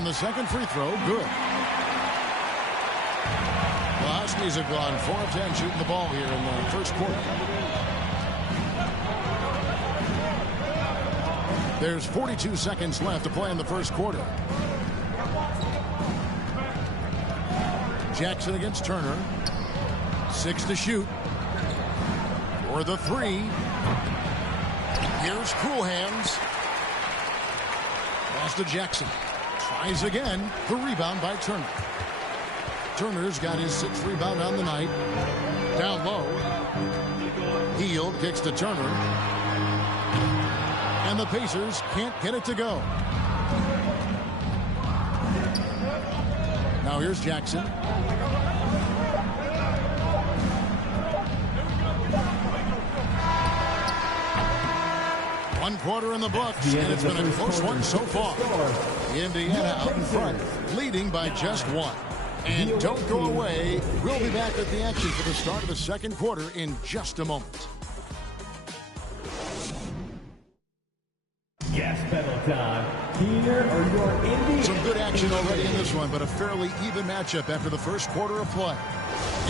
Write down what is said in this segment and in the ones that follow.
And the second free throw, good. The Huskies have gone 4 of 10 shooting the ball here in the first quarter. There's 42 seconds left to play in the first quarter. Jackson against Turner. 6 to shoot. For the 3. Here's Cool Hands. Pass to Jackson. Tries again. The rebound by Turner. Turner's got his 6th rebound on the night. Down low. Hield kicks to Turner. And the Pacers can't get it to go. Now here's Jackson. One quarter in the books, and it's been a close one so far. Indiana out in front, leading by just 1. And don't go away. We'll be back at the action for the start of the second quarter in just a moment. Gas pedal time. Here are your Indiana. Some good action already in this one, but a fairly even matchup after the first quarter of play.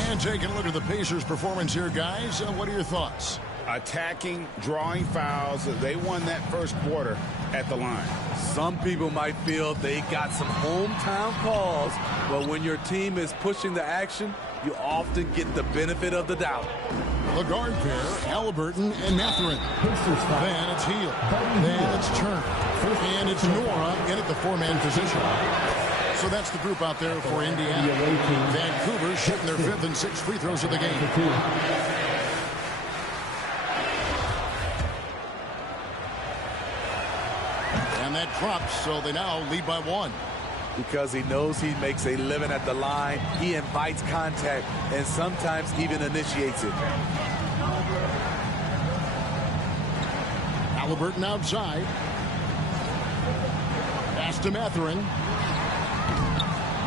And taking a look at the Pacers' performance here, guys. What are your thoughts? Attacking, drawing fouls. They won that first quarter at the line. Some people might feel they got some hometown calls, but when your team is pushing the action, you often get the benefit of the doubt. The guard pair, Halliburton and Mathurin. Then it's Hield. Then it's Turner. And it's Nora in at the 4-man position. So that's the group out there for Indiana. Vancouver shooting their 5th and 6th free throws of the game. And that drops, so they now lead by 1. Because he knows he makes a living at the line, he invites contact and sometimes even initiates it. Halliburton outside. Pass to Mathurin.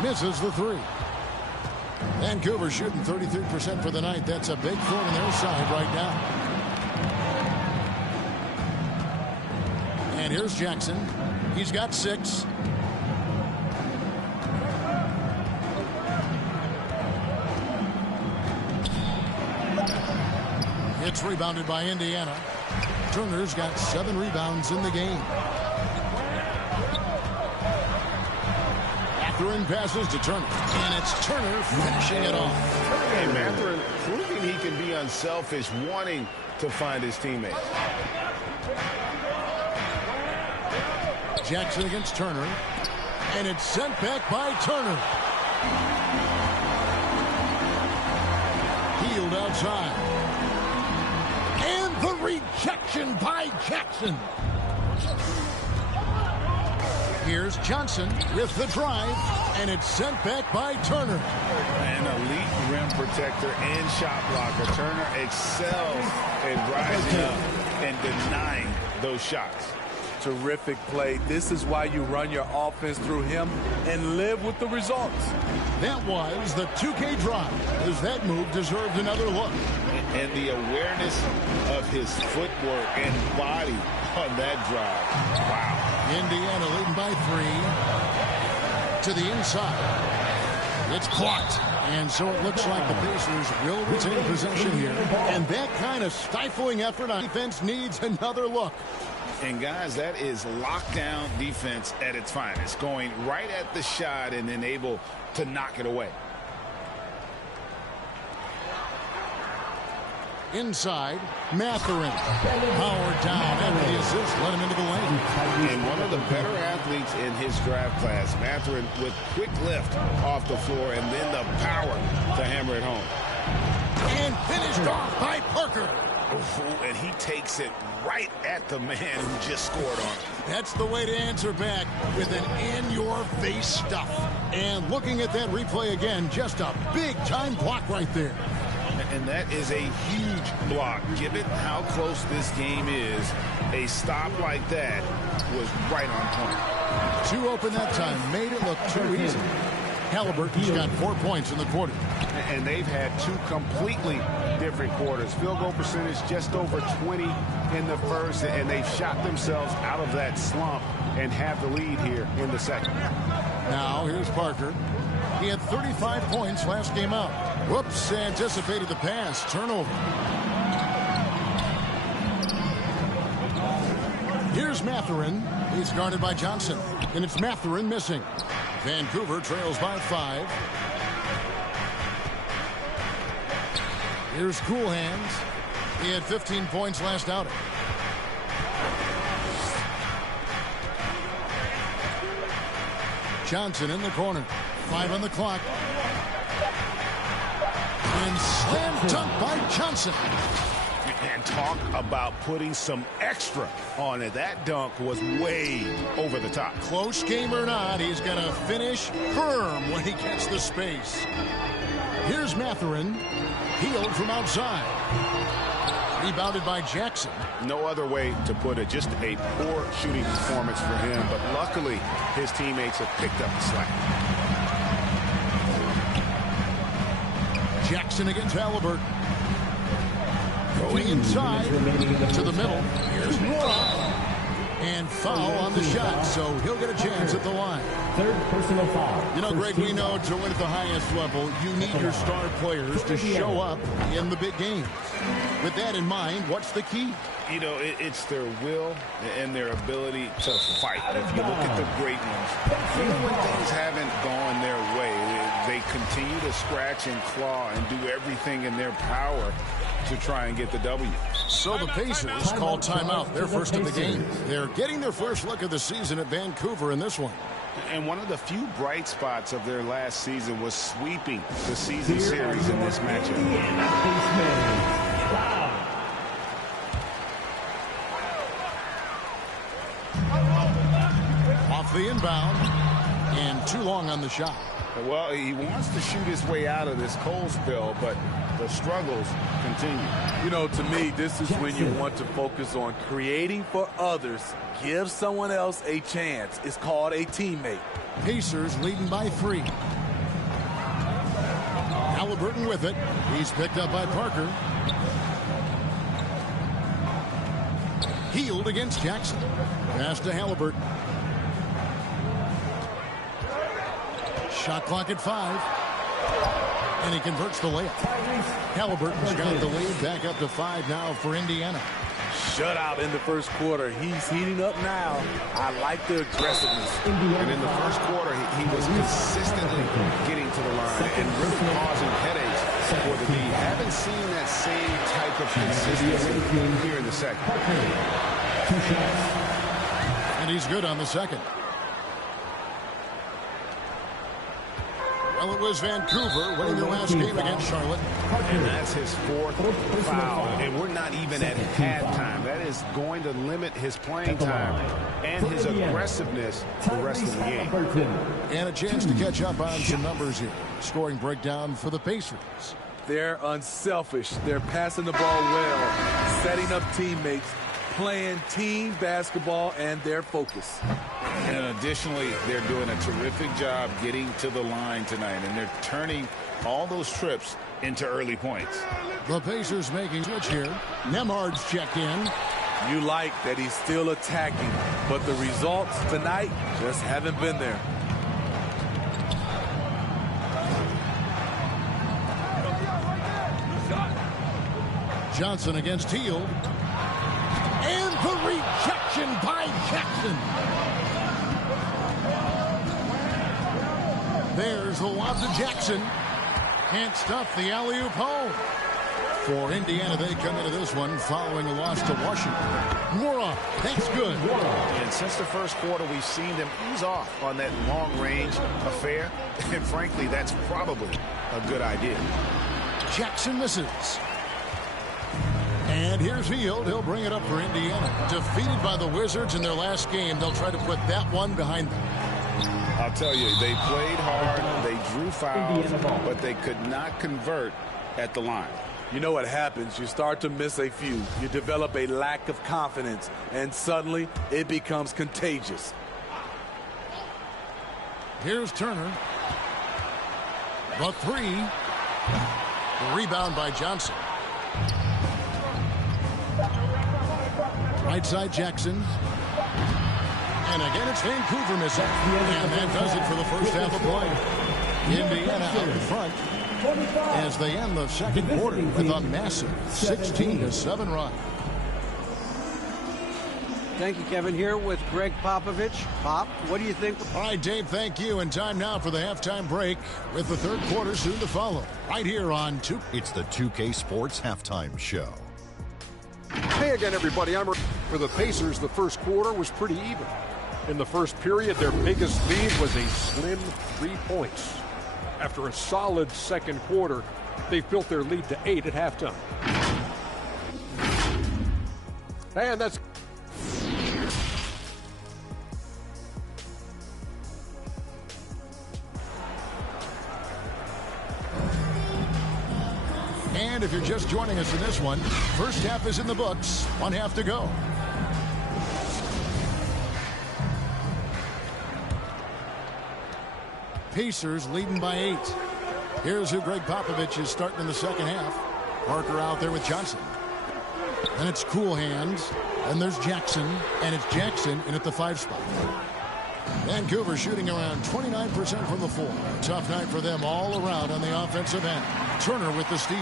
Misses the 3. Vancouver shooting 33% for the night. That's a big thorn in their side right now. And here's Jackson. He's got 6. It's rebounded by Indiana. Turner's got 7 rebounds in the game. Mathurin passes to Turner. And it's Turner finishing it off. Hey, Mathurin proving he can be unselfish, wanting to find his teammates. Jackson against Turner. And it's sent back by Turner. Hield outside. And the rejection by Jackson. Here's Johnson with the drive. And it's sent back by Turner. An elite rim protector and shot blocker. Turner excels in rising up and denying those shots. Terrific play. This is why you run your offense through him and live with the results. That was the 2K drive, as that move deserved another look. And the awareness of his footwork and body on that drive. Wow. Indiana leading by 3. To the inside. It's clocked. And so it looks like the Pacers will retain possession here. And that kind of stifling effort on defense needs another look. And guys, that is lockdown defense at its finest. Going right at the shot and then able to knock it away. Inside, Mathurin. Powered down after the assist, let him into the lane. And one of the better athletes in his draft class, Mathurin, with quick lift off the floor and then the power to hammer it home. And finished off by Parker. And he takes it right at the man who just scored on him. That's the way to answer back, with an in-your-face stuff. And looking at that replay again, just a big-time block right there. And that is a huge block. Given how close this game is, a stop like that was right on point. Too open that time, made it look too easy. Halliburton's got 4 points in the quarter. And they've had two completely different quarters. Field goal percentage just over 20 in the first, and they've shot themselves out of that slump and have the lead here in the second. Now here's Parker. He had 35 points last game out. Whoops, anticipated the pass. Turnover. Here's Mathurin. He's guarded by Johnson. And it's Mathurin missing. Vancouver trails by 5. Here's Cool Hands. He had 15 points last outing. Johnson in the corner. 5 on the clock. And slam dunk by Johnson. And talk about putting some extra on it. That dunk was way over the top. Close game or not, he's going to finish firm when he gets the space. Here's Mathurin. Healed from outside. Rebounded by Jackson. No other way to put it. Just a poor shooting performance for him. But luckily, his teammates have picked up the slack. Jackson against Halliburton. Going inside to the middle. Here's Nora. And foul on the shot, so he'll get a chance at the line. Third personal foul. You know, Greg, we know to win at the highest level, you need your star players to show up in the big games. With that in mind, what's the key? You know, it's their will and their ability to fight. If you look at the great ones, even when things haven't gone their way, they continue to scratch and claw and do everything in their power to try and get the W. So the Pacers call timeout. They're first in the game. They're getting their first look of the season at Vancouver in this one. And one of the few bright spots of their last season was sweeping the season series in this matchup. Off the inbound, and too long on the shot. Well, he wants to shoot his way out of this cold spell, but the struggles continue. You know, to me, this is when you want to focus on creating for others. Give someone else a chance. It's called a teammate. Pacers leading by 3. Halliburton with it. He's picked up by Parker. Healed against Jackson. Pass to Halliburton. Shot clock at 5. And he converts the layup. Halliburton's got the lead back up to 5 now for Indiana. Shutout in the first quarter. He's heating up now. I like the aggressiveness. And in the first quarter, he was consistently getting to the line and really causing headaches for the D. Haven't seen that same type of consistency here in the second. And he's good on the second. Well, it was Vancouver winning their last game against Charlotte. And that's his 4th foul. And we're not even at halftime. That is going to limit his playing time and his aggressiveness the rest of the game. And a chance to catch up on some numbers here. Scoring breakdown for the Pacers. They're unselfish. They're passing the ball well, setting up teammates, playing team basketball, and their focus. And additionally, they're doing a terrific job getting to the line tonight, and they're turning all those trips into early points. The Pacers making switch here. Nembhard's checked in. You like that he's still attacking, but the results tonight just haven't been there. Johnson against Hield. And the rejection by Jackson. There's the lob to Jackson. Can't stuff the alley-oop home. For Indiana, they come into this one following a loss to Washington. Nora, that's good. And since the first quarter, we've seen them ease off on that long-range affair. And frankly, that's probably a good idea. Jackson misses. And here's Hield. He'll bring it up for Indiana. Defeated by the Wizards in their last game, they'll try to put that one behind them. I'll tell you, they played hard, they drew fouls, but they could not convert at the line. You know what happens? You start to miss a few. You develop a lack of confidence, and suddenly it becomes contagious. Here's Turner. The three. The rebound by Johnson. Right side Jackson. And again it's Vancouver missing. And that does it for the first half of play. Indiana out in front as they end the second quarter with a massive 16-7 run. Thank you, Kevin. Here with Greg Popovich. Pop, what do you think? All right, Dave, thank you. And time now for the halftime break with the third quarter soon to follow. Right here on 2. It's the 2K Sports Halftime Show. Hey again, everybody. For the Pacers, the first quarter was pretty even. In the first period, their biggest lead was a slim 3 points. After a solid second quarter, they've built their lead to 8 at halftime. And that's... And if you're just joining us in this one, first half is in the books. 1 half to go. Pacers leading by 8. Here's who Greg Popovich is starting in the second half. Parker out there with Johnson. Then it's Cool Hands. And there's Jackson. And it's Jackson in at the 5 spot. Vancouver shooting around 29% from the floor. Tough night for them all around on the offensive end. Turner with the steal.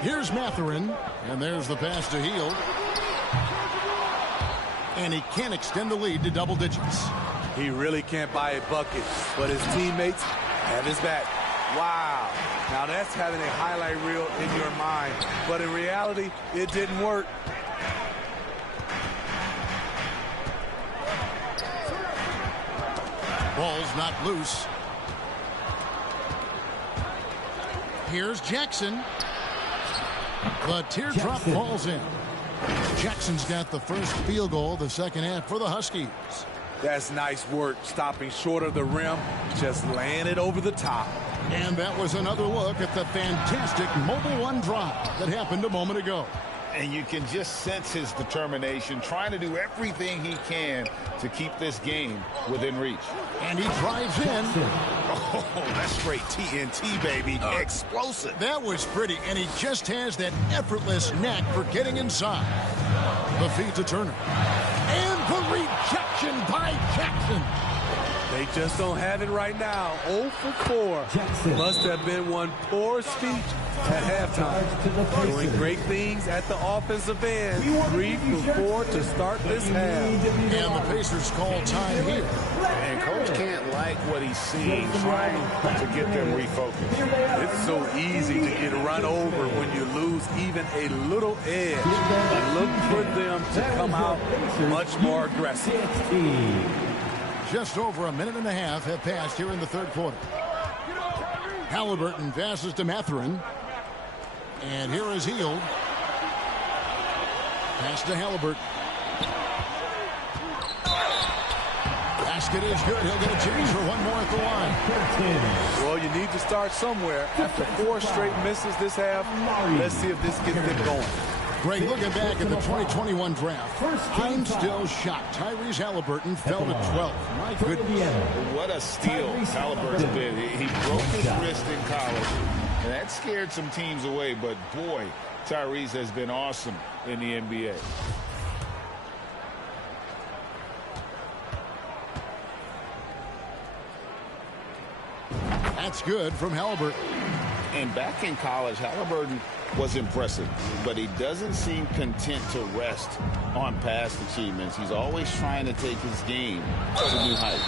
Here's Mathurin. And there's the pass to Hield. And he can't extend the lead to double digits. He really can't buy a bucket, but his teammates have his back. Wow. Now that's having a highlight reel in your mind, but in reality, it didn't work. Ball's not loose. Here's Jackson. The teardrop falls in. Jackson's got the first field goal of the second half for the Huskies. That's nice work, stopping short of the rim, just laying it over the top. And that was another look at the fantastic Mobile One drive that happened a moment ago. And you can just sense his determination, trying to do everything he can to keep this game within reach. And he drives in. Oh, that's straight TNT, baby. Explosive. That was pretty, and he just has that effortless knack for getting inside. The feed to Turner. And the rejection by Jackson. They just don't have it right now. 0 for 4. Jackson. Must have been one poor speech at halftime. Doing great things at the offensive end. 3 for 4 to start this half. And the Pacers call time here. And coach can't like what he's seeing, trying to get them refocused. It's so easy to get run over when you lose even a little edge. But look for them to come out much more aggressive. Just over a minute and a half have passed here in the third quarter. Halliburton passes to Mathurin. And here is Hield. Pass to Halliburton. Basket is good. He'll get a chance for one more at the line. Well, you need to start somewhere. After 4 straight misses this half, let's see if this gets them going. Greg, looking back at the 2021 draft, I'm still shocked. Tyrese Halliburton fell to 12. My goodness. What a steal Halliburton did. He broke his wrist in college, and that scared some teams away. But, boy, Tyrese has been awesome in the NBA. That's good from Halliburton. And back in college, Halliburton was impressive, but he doesn't seem content to rest on past achievements. He's always trying to take his game to new heights.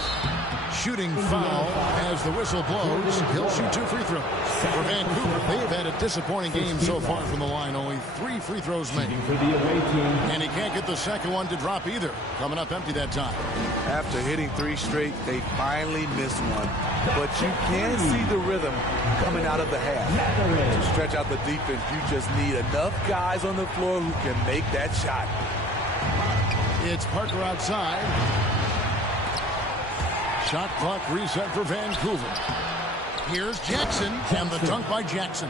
Shooting foul as the whistle blows. He'll shoot 2 free throws. For Vancouver, they've had a disappointing game so far from the line. Only 3 free throws made. And he can't get the second one to drop either. Coming up empty that time. After hitting 3 straight, they finally missed one. But you can see the rhythm coming out of the half. To stretch out the defense, you just need enough guys on the floor who can make that shot. It's Parker outside. Shot clock reset for Vancouver. Here's Jackson, and the dunk by Jackson.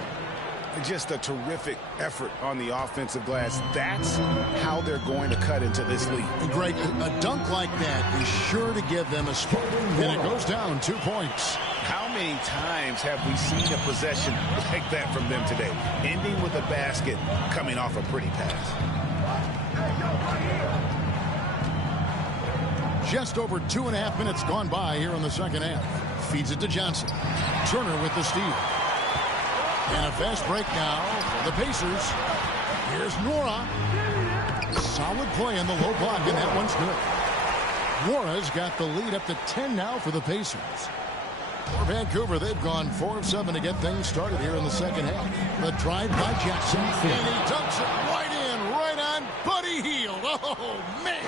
Just a terrific effort on the offensive glass. That's how they're going to cut into this lead. And Greg, a dunk like that is sure to give them a spark. And it goes down 2 points. How many times have we seen a possession like that from them today? Ending with a basket, coming off a pretty pass. Just over 2.5 minutes gone by here in the second half. Feeds it to Johnson. Turner with the steal. And a fast break now for the Pacers. Here's Nora. Solid play in the low block, and that one's good. Nora's got the lead up to 10 now for the Pacers. For Vancouver, they've gone 4 of 7 to get things started here in the second half. The drive by Jackson, and he dunks it right in, right on Buddy Hield. Oh, man.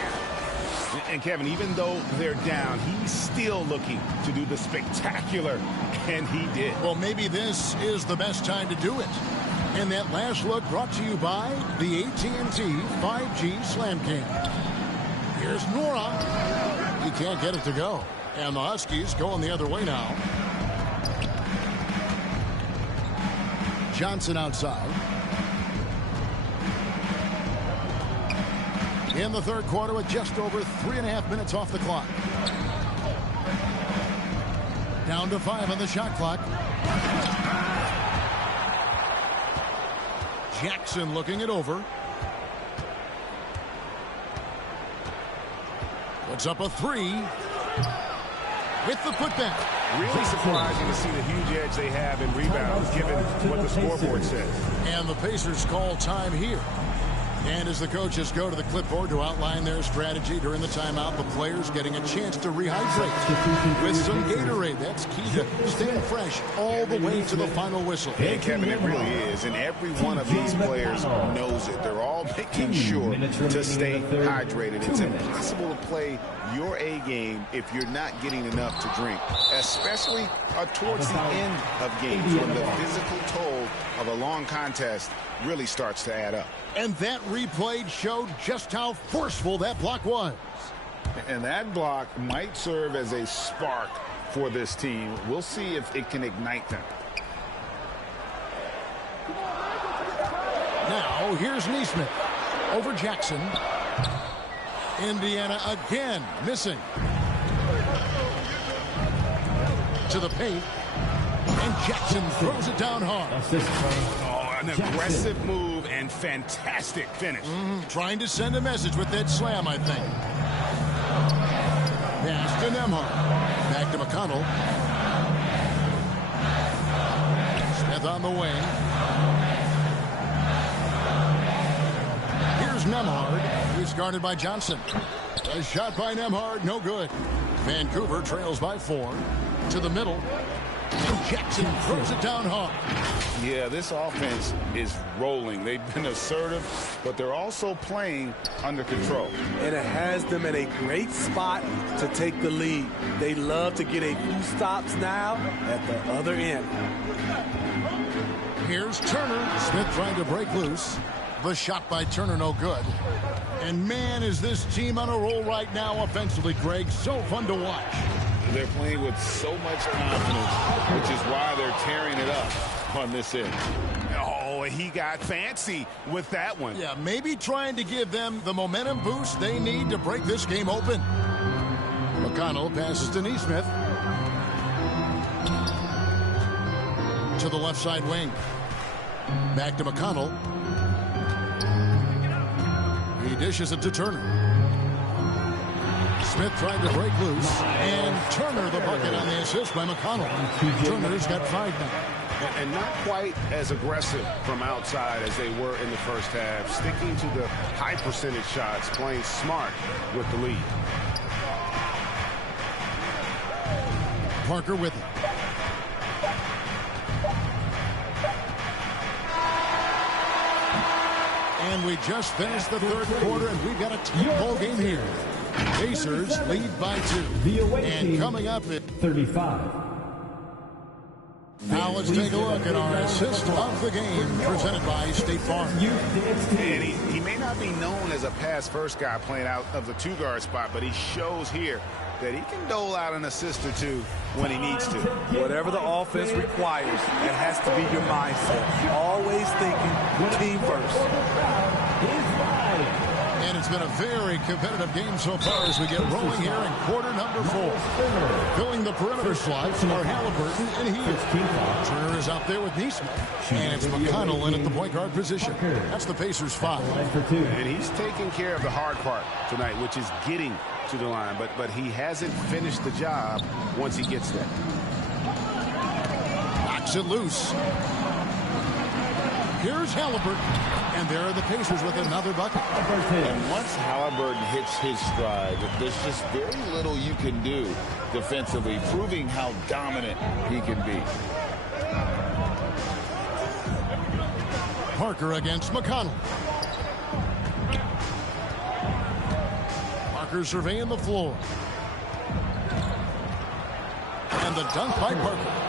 And Kevin, even though they're down, he's still looking to do the spectacular, and he did. Well, maybe this is the best time to do it. And that last look brought to you by the AT&T 5G Slam Cam. Here's Nora. He can't get it to go. And the Huskies going the other way now. Johnson outside. In the third quarter with just over 3.5 minutes off the clock. Down to 5 on the shot clock. Jackson looking it over. Puts up a 3. With the putback. Really surprising to see the huge edge they have in rebounds, given what the scoreboard says. And the Pacers call time here. And as the coaches go to the clipboard to outline their strategy during the timeout, the players getting a chance to rehydrate with some Gatorade. That's key to staying fresh all the way to the final whistle. And Kevin, it really is. And every one of these players knows it. They're all making sure to stay hydrated. It's impossible to play your A game if you're not getting enough to drink, especially towards the end of games when the physical toll of a long contest really starts to add up. And that replay showed just how forceful that block was. And that block might serve as a spark for this team. We'll see if it can ignite them. Now, here's Nesmith over Jackson. Indiana again missing. To the paint. And Jackson throws it down hard. An aggressive move and fantastic finish. Trying to send a message with that slam, I think. Pass to Nembhard. Back to McConnell. Smith on the wing. Here's Nembhard. He's guarded by Johnson. A shot by Nembhard, no good. Vancouver trails by 4. To the middle. And Jackson throws it down hard. Yeah, this offense is rolling. They've been assertive, but they're also playing under control. And it has them in a great spot to take the lead. They love to get a few stops now at the other end. Here's Turner. Smith trying to break loose. The shot by Turner, no good. And man, is this team on a roll right now offensively, Greg. So fun to watch. They're playing with so much confidence, which is why they're tearing it up on this end. Oh, he got fancy with that one. Yeah, maybe trying to give them the momentum boost they need to break this game open. McConnell passes to Nesmith. To the left side wing. Back to McConnell. He dishes it to Turner. Smith trying to break loose, and Turner the bucket on the assist by McConnell. Turner's got 5 now. And not quite as aggressive from outside as they were in the first half, sticking to the high percentage shots, playing smart with the lead. Parker with it. And we just finished the third quarter, and we've got a tight ball game here. Pacers lead by 2. And coming up at 35. Now let's take a look at our assist of the game presented by State Farm. And he may not be known as a pass-first guy playing out of the 2-guard spot, but he shows here that he can dole out an assist or two when he needs to. Whatever the offense requires, that has to be your mindset. Always thinking team first. And it's been a very competitive game so far as we get rolling here in quarter number 4. Filling the perimeter slots are Halliburton and Hield. Turner is out there with Neesmith. And it's McConnell in at the point guard position. That's the Pacers 5. And he's taking care of the hard part tonight, which is getting to the line. But he hasn't finished the job once he gets there. Knocks it loose. Here's Halliburton. And there are the Pacers with another bucket. And once Halliburton hits his stride, there's just very little you can do defensively, proving how dominant he can be. Parker against McConnell. Parker surveying the floor. And the dunk by Parker.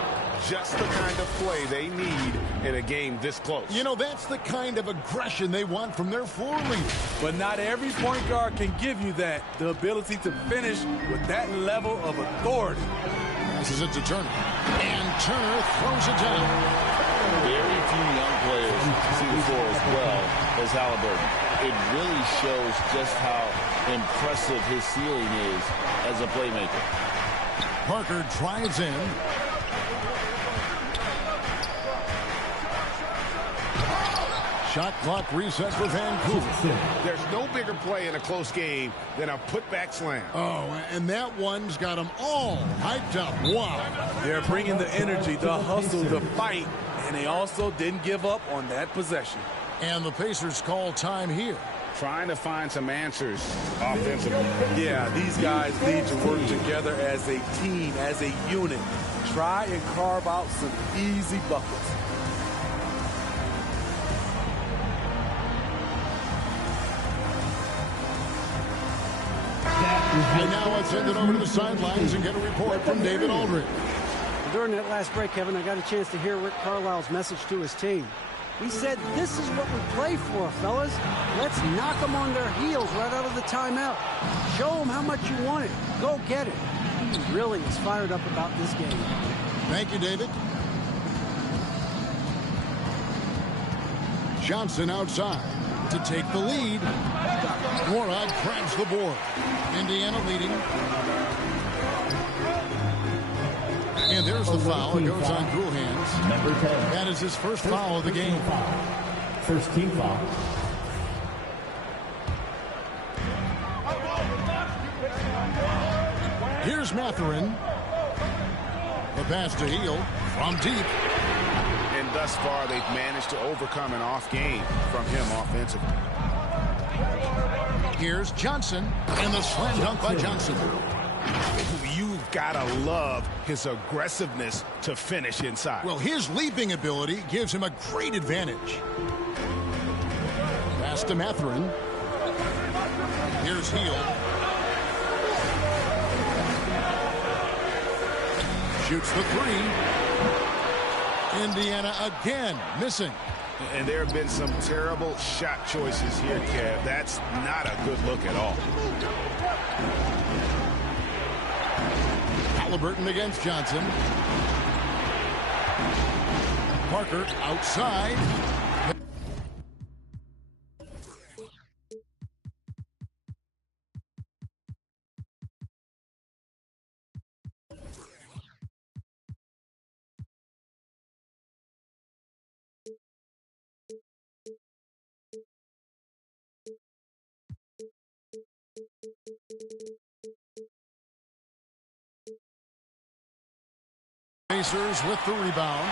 Just the kind of play they need in a game this close. You know, that's the kind of aggression they want from their floor leader. But not every point guard can give you that. The ability to finish with that level of authority. Passes it to Turner. And Turner throws it down. Very few young players see the floor as well as Halliburton. It really shows just how impressive his ceiling is as a playmaker. Parker drives in. Shot clock resets for Vancouver. There's no bigger play in a close game than a putback slam. Oh, and that one's got them all hyped up. Wow. They're bringing the energy, the hustle, the fight, and they also didn't give up on that possession. And the Pacers call time here. Trying to find some answers offensively. Yeah, these guys need to work together as a team, as a unit. Try and carve out some easy buckets. And now let's send it over to the sidelines and get a report from David Aldridge. During that last break, Kevin, I got a chance to hear Rick Carlisle's message to his team. He said, this is what we play for, fellas. Let's knock them on their heels right out of the timeout. Show them how much you want it. Go get it. He really is fired up about this game. Thank you, David. Johnson outside to take the lead. Morad grabs the board. Indiana leading. And there's the foul. It goes on Gruhands. Number 10. That is his first foul of the game. First team foul. Here's Mathurin. The pass to Hield from deep. And thus far, they've managed to overcome an off game from him offensively. Here's Johnson. And the slam dunk by Johnson. You've got to love his aggressiveness to finish inside. Well, his leaping ability gives him a great advantage. Pass to Mathurin. Here's Hield. Shoots the three. Indiana again missing. And there have been some terrible shot choices here, Kev. That's not a good look at all. Halliburton against Johnson. Parker outside. Pacers with the rebound.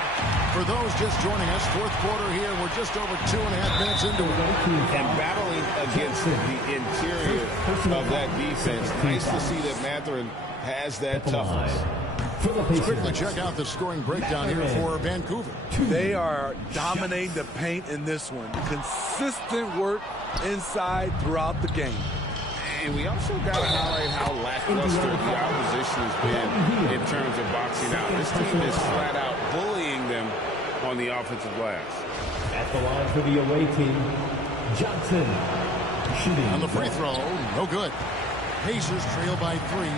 For those just joining us, fourth quarter here. We're just over 2.5 minutes into it. And battling against the interior of that defense. Nice to see that Mathurin has that toughness. Let's quickly check out the scoring breakdown here for Vancouver. They are dominating the paint in this one. Consistent work inside throughout the game. And we also got to highlight how lackluster the opposition has been in terms of boxing out. This team is flat out bullying them on the offensive glass. At the line for the away team, Johnson. Shooting. On the free throw, no good. Pacers trail by 3.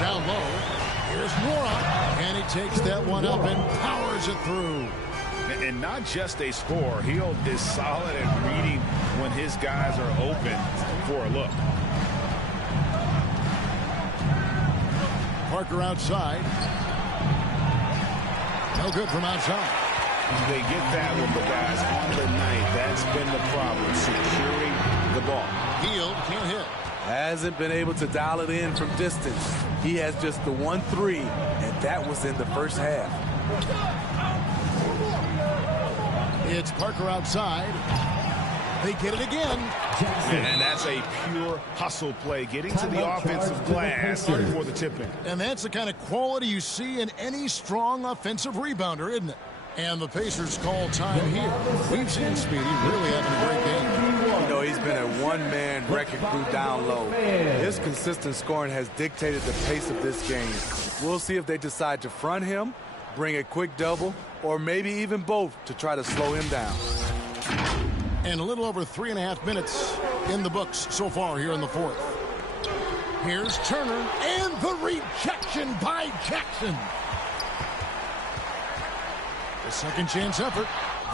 Down low. Here's Nwora. And he takes that one up and powers it through. And not just a score. Hield is solid at reading when his guys are open for a look. Parker outside. No good from outside. They get that with the guys on the night. That's been the problem, securing the ball. Hield can't hit. Hasn't been able to dial it in from distance. He has just the 1-3, and that was in the first half. It's Parker outside. They get it again. And that's a pure hustle play, getting to the offensive glass before the tipping. And that's the kind of quality you see in any strong offensive rebounder, isn't it? And the Pacers call time here. We've seen Speedy really having a great game. You know, he's been a one-man wrecking crew down low. His consistent scoring has dictated the pace of this game. We'll see if they decide to front him, bring a quick double, or maybe even both to try to slow him down. And a little over 3.5 minutes in the books so far here in the fourth. Here's Turner, and the rejection by Jackson. The second chance effort.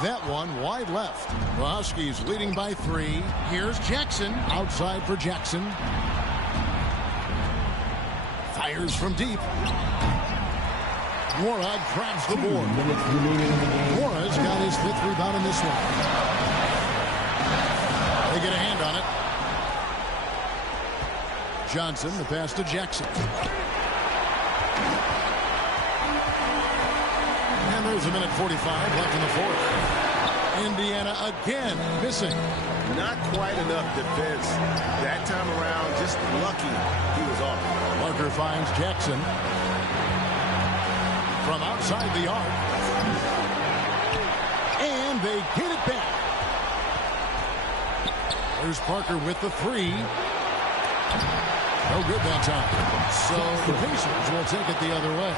That one wide left. Roski's leading by 3. Here's Jackson. Outside for Jackson. Fires from deep. Nwora grabs the board. Nwora's got his 5th rebound in this one. They get a hand on it. Johnson, the pass to Jackson. And there's a minute 45 left in the fourth. Indiana again missing. Not quite enough defense that time around. Just lucky he was off. Parker finds Jackson from outside the arc. And they get it back. There's Parker with the 3. No good that time. So the Pacers will take it the other way.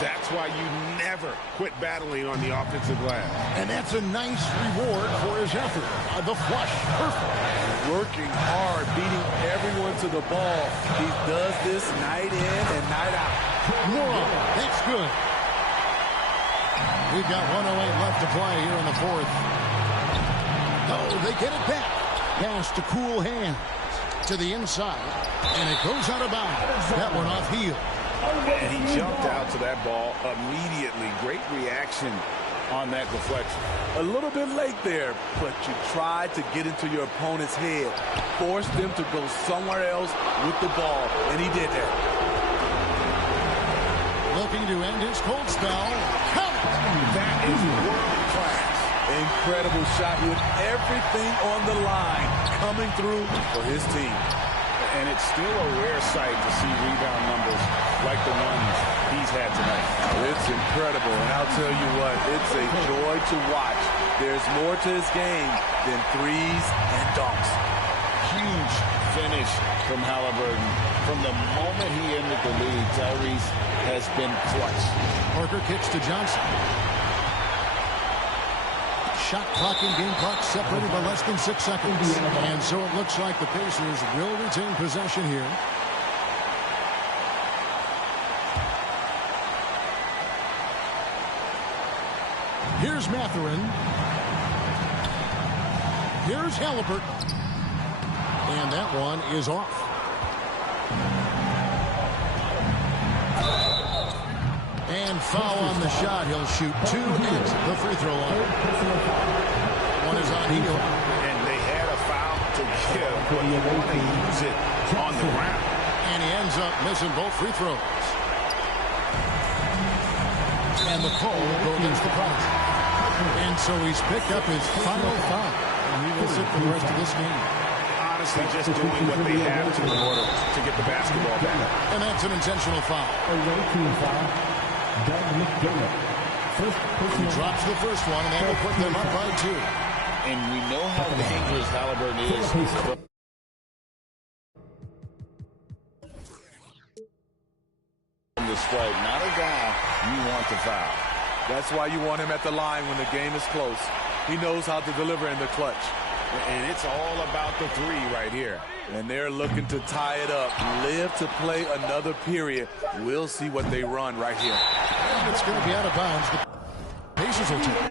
That's why you never quit battling on the offensive glass. And that's a nice reward for his effort. The flush. Perfect. Working hard, beating everyone to the ball. He does this night in and night out. Nwora, that's good. We've got 1:08 left to play here in the fourth. Oh, they get it back. Pass to Cool Hands to the inside. And it goes out of bounds. That one off Hield. And he jumped out to that ball immediately. Great reaction on that deflection. A little bit late there, but you tried to get into your opponent's head. Force them to go somewhere else with the ball, and he did that. Looking to end his cold spell. Count it. That is world class. Incredible shot with everything on the line coming through for his team. And it's still a rare sight to see rebound numbers like the ones he's had tonight. It's incredible, and I'll tell you what, it's a joy to watch. There's more to his game than threes and dunks. Huge finish from Halliburton. From the moment he entered the league, Tyrese has been clutch. Parker kicks to Johnson. Shot clock and game clock separated by less than 6 seconds. And so it looks like the Pacers will retain possession here. Here's Mathurin. Here's Halliburton. And that one is off. And foul on the shot. He'll shoot 2 at the free throw line. One is on Hield. And they had a foul to give, but you want to use it on the ground. And he ends up missing both free throws. And the call will go against the Pirates. And so he's picked up his final foul. And he will sit for the rest of this game. Honestly, just doing what they have to in order to get the basketball back. And that's an intentional foul. Away team foul. Doug McDermott. He drops the first one, and that will put them up by 2. And we know how dangerous Halliburton is. From the stripe, not a guy you want to foul. That's why you want him at the line when the game is close. He knows how to deliver in the clutch. And it's all about the three right here. And they're looking to tie it up, live to play another period. We'll see what they run right here. And it's going to be out of bounds. The Pacers will take it.